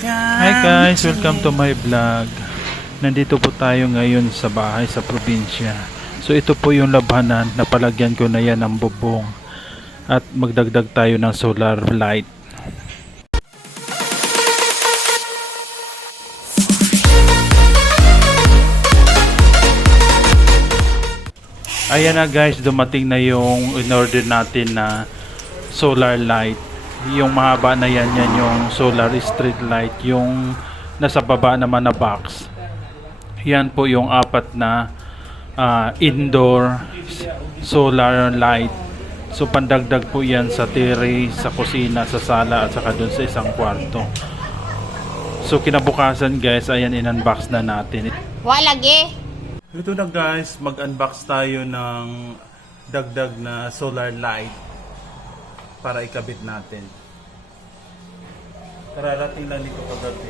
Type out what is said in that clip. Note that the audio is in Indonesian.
Hi guys, welcome to my vlog. Nandito po tayo ngayon sa bahay sa probinsya. So ito po yung labhanan, napalagyan ko na yan ng bubong. At magdagdag tayo ng solar light. Ayan na guys, dumating na yung in-order natin na solar light. Yung mahaba na yan yung solar street light. Yung nasa baba naman na box. Yan po yung apat na indoor solar light. So pandagdag po yan sa terrace, sa kusina, sa sala at saka dun sa isang kwarto. So kinabukasan guys, ayan in-unbox na natin. Walagi. Ito na guys, mag-unbox tayo ng dagdag na solar light para ikabit natin. Kararating lang dito kagabi.